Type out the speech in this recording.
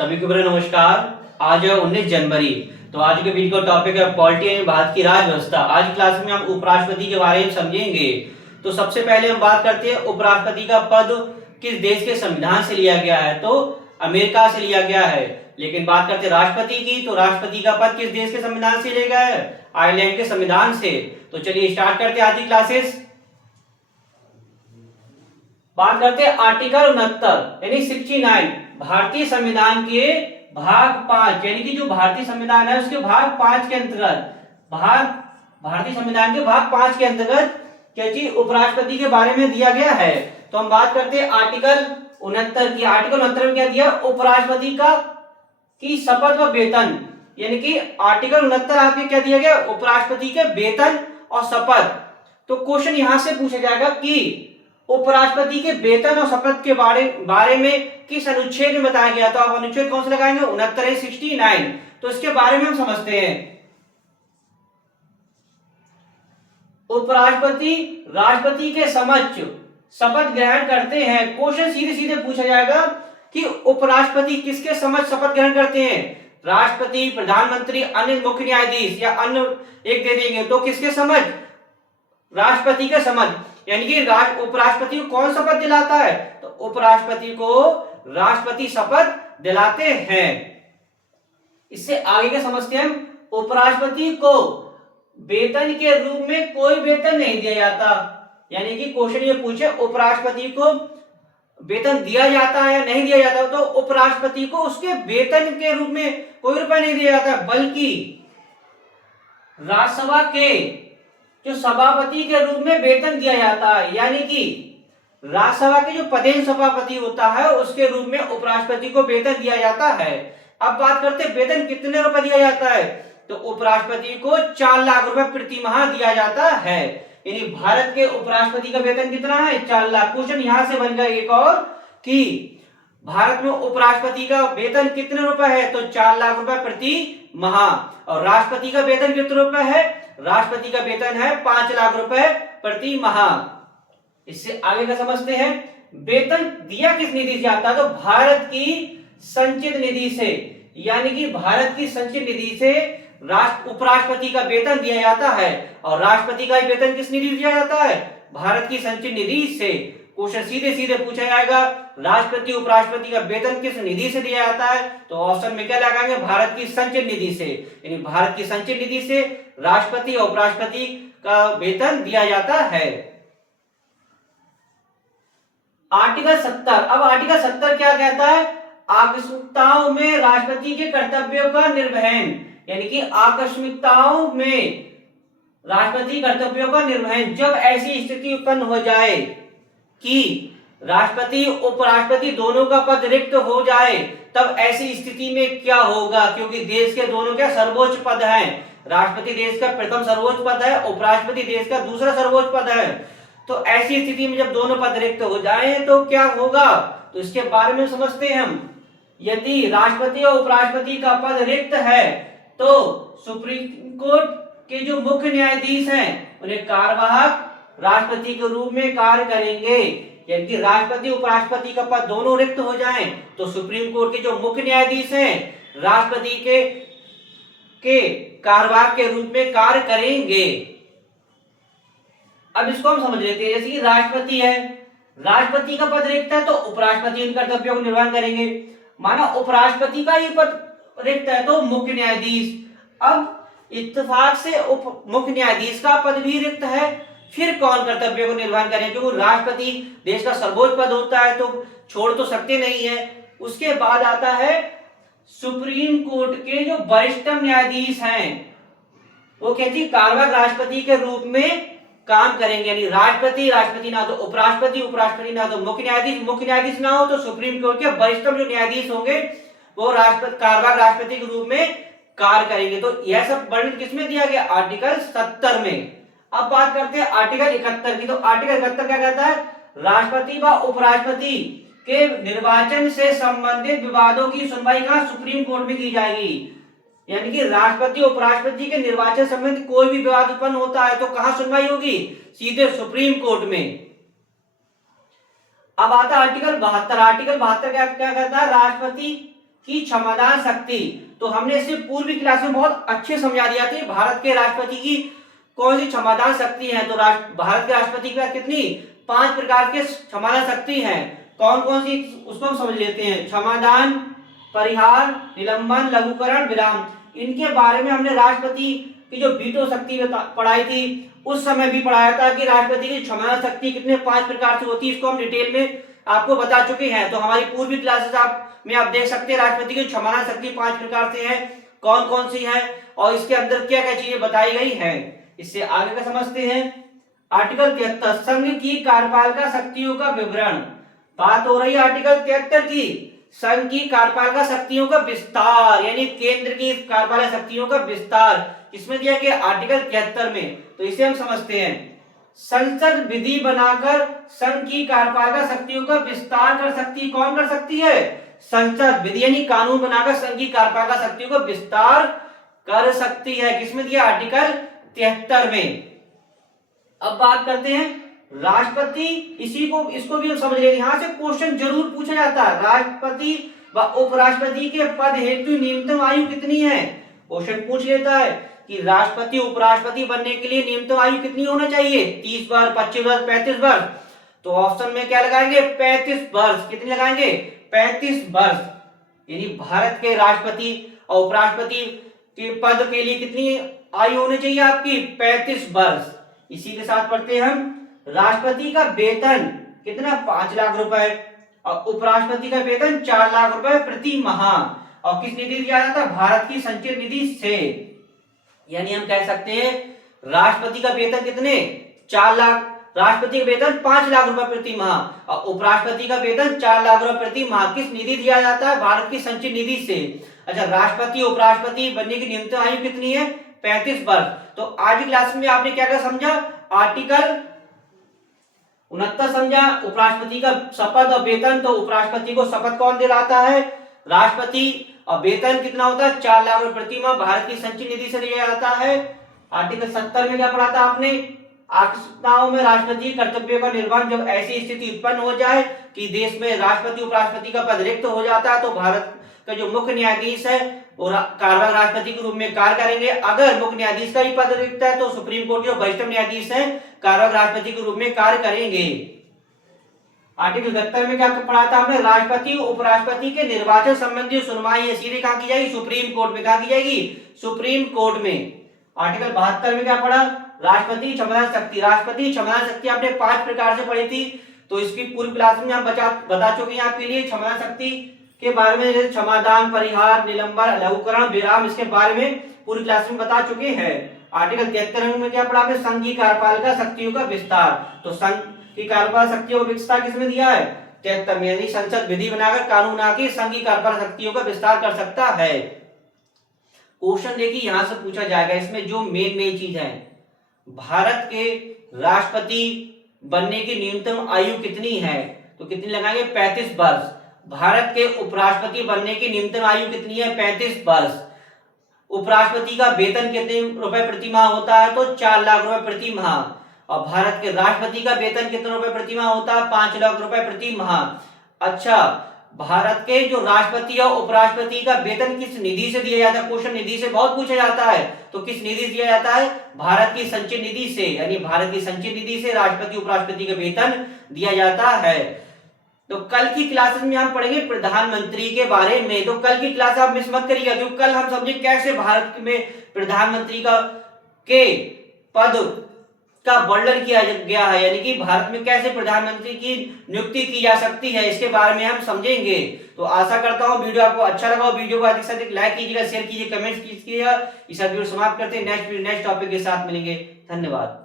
सभी को मेरा नमस्कार। आज है 19 जनवरी। तो आज के वीडियो का टॉपिक है पॉलिटी यानी भारत की राज व्यवस्था। आज की क्लास में हम उपराष्ट्रपति के बारे में समझेंगे। तो सबसे पहले हम बात करते हैं उपराष्ट्रपति का पद किस देश के संविधान से लिया गया है, तो अमेरिका से लिया गया है। लेकिन बात करते हैं राष्ट्रपति की, तो राष्ट्रपति का पद किस देश के संविधान से लिया गया है? आयरलैंड के संविधान से। तो चलिए स्टार्ट करते हैं आज की क्लासेस। बात करते हैं आर्टिकल 69 यानी 69 भारतीय संविधान के भाग 5 यानी कि जो भारतीय संविधान है उसके भाग 5 के अंतर्गत भारतीय संविधान के भाग 5 के अंतर्गत क्या चीज उपराष्ट्रपति के बारे में दिया गया है। तो हम बात करते हैं आर्टिकल 69 की। आर्टिकल 69 में क्या दिया? उपराष्ट्रपति की शपथ व वेतन, यानी कि आर्टिकल 69 आपके क्या दिया गया? उपराष्ट्रपति के वेतन और शपथ। तो क्वेश्चन यहां से पूछा जाएगा कि उपराष्ट्रपति के वेतन और शपथ के बारे में किस अनुच्छेद में बताया गया? तो आप अनुच्छेद कौन सा लगाएंगे? 69। तो इसके बारे में हम समझते हैं। उपराष्ट्रपति राष्ट्रपति के समक्ष शपथ ग्रहण करते हैं। क्वेश्चन सीधे सीधे पूछा जाएगा कि उपराष्ट्रपति किसके समक्ष शपथ ग्रहण करते हैं? राष्ट्रपति, प्रधानमंत्री, अन्य मुख्य न्यायाधीश या अन्य एक दे देंगे। तो किसके समक्ष? राष्ट्रपति के समक्ष। यानी कि उपराष्ट्रपति को कौन शपथ दिलाता है? तो उपराष्ट्रपति को राष्ट्रपति शपथ दिलाते हैं। इससे आगे के समझते हैं हम। उपराष्ट्रपति को वेतन के रूप में कोई वेतन नहीं दिया जाता। यानी कि क्वेश्चन ये पूछे उपराष्ट्रपति को वेतन दिया जाता है या नहीं दिया जाता, तो उपराष्ट्रपति को उसके वेतन के रूप में कोई रुपया नहीं दिया जाता, बल्कि राज्यसभा के जो सभापति के रूप में वेतन दिया जाता है। यानी कि राज्यसभा के जो प्रदेश सभापति होता है उसके रूप में उपराष्ट्रपति को वेतन दिया जाता है। अब बात करते हैं वेतन कितने रुपए दिया जाता है? तो उपराष्ट्रपति को 4 लाख रुपए प्रति माह दिया जाता है। यानी भारत के उपराष्ट्रपति का वेतन कितना है? 4 लाख। क्वेश्चन यहां से बन गया एक और कि भारत में उपराष्ट्रपति का वेतन कितने रुपए है? तो 4 लाख रुपए प्रति माह। और राष्ट्रपति का वेतन कितने रुपए है? राष्ट्रपति का वेतन है 5 लाख रुपए प्रति माह। इससे आगे का समझते हैं। वेतन दिया किस निधि से जाता है? तो भारत की संचित निधि से। यानी कि भारत की संचित निधि से उपराष्ट्रपति का वेतन दिया जाता है। और राष्ट्रपति का वेतन किस निधि से दिया जाता है? भारत की संचित निधि से। क्वेश्चन सीधे सीधे पूछा जाएगा राष्ट्रपति उपराष्ट्रपति का वेतन किस निधि से दिया जाता है? तो ऑप्शन में क्या लगाएंगे? भारत की संचित निधि से। यानी भारत की संचित निधि से राष्ट्रपति और उपराष्ट्रपति का वेतन दिया जाता है। आर्टिकल 70। अब आर्टिकल 70 क्या कहता है? आकस्मिकताओं में राष्ट्रपति के कर्तव्यों का निर्वहन। यानी कि आकस्मिकताओं में राष्ट्रपति कर्तव्यों का निर्वहन। जब ऐसी स्थिति उत्पन्न हो जाए कि राष्ट्रपति उपराष्ट्रपति दोनों का पद रिक्त हो जाए, तब ऐसी स्थिति में क्या होगा? क्योंकि देश के दोनों क्या सर्वोच्च पद हैं। राष्ट्रपति देश का प्रथम सर्वोच्च पद है, उपराष्ट्रपति देश का दूसरा सर्वोच्च पद है। तो ऐसी स्थिति में जब दोनों पद रिक्त हो जाए तो क्या होगा? तो इसके बारे में समझते हैं हम। यदि राष्ट्रपति और उपराष्ट्रपति का पद रिक्त है तो सुप्रीम कोर्ट के जो मुख्य न्यायाधीश हैं उन्हें कार्यवाहक राष्ट्रपति के रूप में कार्य करेंगे। यदि राष्ट्रपति उपराष्ट्रपति का पद दोनों रिक्त हो जाएं तो सुप्रीम कोर्ट के जो मुख्य न्यायाधीश हैं राष्ट्रपति के कार्यवाहक के रूप में कार्य करेंगे। अब इसको हम समझ लेते हैं। जैसे कि राष्ट्रपति है, राष्ट्रपति का पद रिक्त है तो उपराष्ट्रपति उन कर्तव्यों को निर्वहन करेंगे। माना उपराष्ट्रपति का ही पद रिक्त है तो मुख्य न्यायाधीश। अब इत्तेफाक से मुख्य न्यायाधीश का पद भी रिक्त है, फिर कौन कर्तव्यों को निर्वहन करें? क्योंकि राष्ट्रपति देश का सर्वोच्च पद होता है तो छोड़ तो सकते नहीं है। उसके बाद आता है सुप्रीम कोर्ट के जो वरिष्ठतम न्यायाधीश हैं, वो कहती कार्यवाहक राष्ट्रपति के रूप में काम करेंगे। यानी राष्ट्रपति ना तो उपराष्ट्रपति ना तो मुख्य न्यायाधीश ना हो तो सुप्रीम कोर्ट के वरिष्ठतम जो न्यायाधीश होंगे वो कार्यवाहक राष्ट्रपति के रूप में कार्य करेंगे। तो यह सब वर्णन किसमें दिया गया? आर्टिकल 70 में। अब बात करते हैं आर्टिकल 71 की। तो आर्टिकल 71 क्या कहता है? राष्ट्रपति व उपराष्ट्रपति के निर्वाचन से संबंधित विवादों की सुनवाई कहां? सुप्रीम कोर्ट में की जाएगी। यानी कि राष्ट्रपति उपराष्ट्रपति के निर्वाचन संबंधित कोई भी विवाद उत्पन्न होता है तो कहां सुनवाई होगी? सीधे सुप्रीम कोर्ट में। अब आता है आर्टिकल 72। आर्टिकल 72 क्या कहता है? राष्ट्रपति की क्षमादान शक्ति, तो हमने इसे पूर्वी क्लास में बहुत अच्छे समझा दिया था। भारत के राष्ट्रपति की कौन सी क्षमादान शक्ति है, तो भारत के राष्ट्रपति के पास कितनी 5 प्रकार के क्षमादान शक्ति हैं। कौन कौन सी, उसको हम समझ लेते हैं। क्षमादान, परिहार, निलंबन, लघुकरण, विराम। इनके बारे में हमने राष्ट्रपति की जो वीटो शक्ति पढ़ाई थी उस समय भी पढ़ाया था कि राष्ट्रपति की क्षमादान शक्ति कितने 5 प्रकार से होती है। इसको हम डिटेल में आपको बता चुके हैं। तो हमारी पूर्वी क्लासेस आप देख सकते हैं राष्ट्रपति की क्षमादान शक्ति 5 प्रकार से है, कौन कौन सी है और इसके अंदर क्या क्या चीजें बताई गई हैं। इससे आगे का समझते हैं। आर्टिकल 73 संघ की कार्यपालिका शक्तियों का विवरण। बात हो रही है आर्टिकल 73 की, संघ की कार्यपालिका शक्तियों का विस्तार, यानी केंद्र की कार्यपालिका शक्तियों का विस्तार इसमें दिया गया आर्टिकल 73 में। तो इसे हम समझते हैं। संसद विधि बनाकर संघ की कार्यपालिका शक्तियों का विस्तार कर सकती है। कौन कर सकती है? संसद विधि यानी कानून बनाकर संघ की कार्यपालिका शक्तियों का विस्तार कर सकती है। किसमें दिया? आर्टिकल 73 में। अब बात करते हैं राष्ट्रपति, इसको भी हम समझ लेते हैं। यहां से क्वेश्चन जरूर पूछा जाता है, राष्ट्रपति व उपराष्ट्रपति के पद हेतु न्यूनतम आयु कितनी है? क्वेश्चन पूछ लेता है कि राष्ट्रपति उपराष्ट्रपति बनने के लिए न्यूनतम आयु कितनी होना चाहिए? 30 वर्ष, 25 वर्ष, 35 वर्ष। तो ऑप्शन में क्या लगाएंगे? 35 वर्ष। कितनी लगाएंगे? 35 वर्ष। यानी भारत के राष्ट्रपति और उपराष्ट्रपति के पद के लिए कितनी आयु होनी चाहिए आपकी? 35 वर्ष। इसी के साथ पढ़ते हैं हम। राष्ट्रपति का वेतन कितना? 5 लाख रुपए और उपराष्ट्रपति का वेतन 4 लाख रुपए प्रति माह। और किस निधि दिया जाता है? भारत की संचित निधि से। यानी हम कह सकते हैं राष्ट्रपति का वेतन कितने? 4 लाख। राष्ट्रपति का वेतन 5 लाख रुपए प्रति माह और उपराष्ट्रपति का वेतन 4 लाख रुपए प्रति माह किस निधि दिया जाता है? भारत की संचित निधि से। अच्छा, राष्ट्रपति उपराष्ट्रपति बनने की न्यूनतम आयु कितनी है? 35 वर्ष। तो आज की क्लास में आपने क्या क्या समझा? आर्टिकल 69 समझा, उपराष्ट्रपति का शपथ और वेतन। तो उपराष्ट्रपति को शपथ कौन दिलाता है? राष्ट्रपति। और वेतन कितना होता है? 4 लाख रुपए प्रति माह भारत की संचित निधि से दिया जाता है। आर्टिकल 70 में क्या पढ़ा था आपने? आवश्यकताओं में राष्ट्रपति कर्तव्यों का निर्वहन। जब ऐसी स्थिति उत्पन्न हो जाए कि देश में राष्ट्रपति उपराष्ट्रपति का पद रिक्त हो जाता है तो भारत का जो मुख्य न्यायाधीश है और कार्यवाहक राष्ट्रपति के रूप में कार्य करेंगे। अगर मुख्य न्यायाधीश का ही पद रिक्त है तो सुप्रीम कोर्ट के वरिष्ठ न्यायाधीश हैं कार्यवाहक राष्ट्रपति के रूप में कार्य करेंगे। आर्टिकल 72 में क्या पढ़ा था हमने? राष्ट्रपति उपराष्ट्रपति के निर्वाचन संबंधी सुनवाई सीधे कहां की जाएगी? सुप्रीम कोर्ट में। कहां की जाएगी? सुप्रीम कोर्ट में। आर्टिकल 72 में क्या पढ़ा? राष्ट्रपति की क्षमता शक्ति। राष्ट्रपति की क्षमता शक्ति आपने 5 प्रकार से पढ़ी थी, तो इसकी पूरी क्लास में हम बता चुके हैं आपके लिए। क्षमता शक्ति के बारे में जैसे क्षमादान, परिहार, निलंबन, लघुकरण, विराम, इसके बारे में पूरी क्लास में बता चुके हैं। आर्टिकल 73 में क्या पढ़ा? संघ की कार्यपालिका शक्तियों का विस्तार। तो संघ की कार्यपालिका शक्तियों का विस्तार किसमें दिया है? 73 में। यानी संसद विधि बनाकर कानून बना के संघ की कार्यपालिका शक्तियों का विस्तार कर सकता है। क्वेश्चन देखिए यहां से पूछा जाएगा, इसमें जो मेन चीज है, भारत के राष्ट्रपति बनने की न्यूनतम आयु कितनी है? तो कितनी लगाएंगे? 35 वर्ष। भारत के उपराष्ट्रपति बनने की न्यूनतम आयु कितनी है? 35 वर्ष। उपराष्ट्रपति का वेतन कितने रुपए प्रति माह होता है? तो 4 लाख रुपए प्रति माह। और भारत के राष्ट्रपति का वेतन कितने रुपए प्रति माह होता है? 5 लाख रुपए प्रति माह। अच्छा, भारत के जो राष्ट्रपति और उपराष्ट्रपति का वेतन किस निधि से दिया जाता है? क्वेश्चन निधि से बहुत पूछा जाता है। तो किस निधि से दिया जाता है? भारत की संचित निधि से। यानी भारत की संचित निधि से राष्ट्रपति उपराष्ट्रपति का वेतन दिया जाता है। तो कल की क्लासेस में हम पढ़ेंगे प्रधानमंत्री के बारे में। तो कल की क्लास आप मिस मत करिएगा, क्योंकि कल हम समझे कैसे भारत में प्रधानमंत्री के पद का वर्णन किया गया है, यानी कि भारत में कैसे प्रधानमंत्री की नियुक्ति की जा सकती है, इसके बारे में हम समझेंगे। तो आशा करता हूं वीडियो आपको अच्छा लगा हो। वीडियो को अधिक से अधिक लाइक कीजिएगा, शेयर कीजिए, कमेंट कीजिएगा। इस वीडियो समाप्त करते हैं। नेक्स्ट टॉपिक के साथ मिलेंगे। धन्यवाद।